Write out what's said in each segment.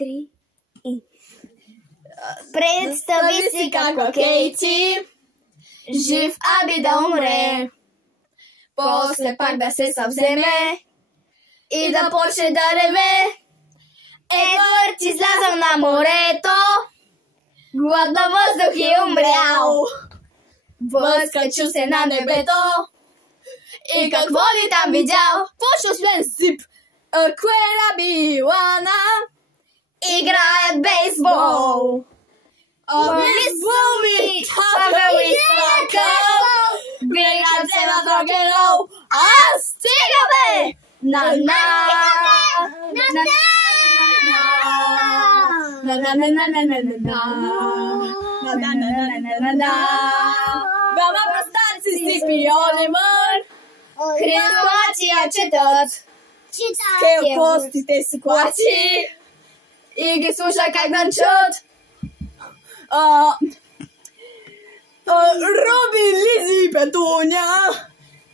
3 и... Представи си kako Кейти, жив аби да умре, после пак да се съвземе и да почне да реве. Едвард излязъл на морето, гладна въздух е умрял, възкачил се на небето и какво ли там видял? Почва свен зип, Quera Билана играят бейсбол. Обезбоми, Павел и Сакъл, бегат се на рок-н-рол. А стига бе! Двама простаци Сипи и Оливър Христоматия четат, скел костите си клати и ги слуша как дънчат. Роби, Лизи и Петуня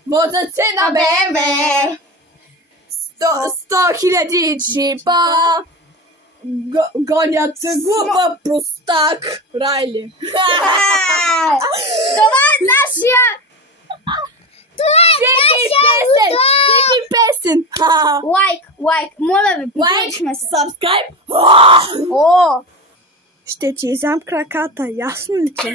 возят се на БМВ. 100,000 чипа гонят глупа простак Райли. Това е нашия... Песен. Лайк, моля ви, подпишме се. Subscribe. Ще ти изям краката, ясно ли че?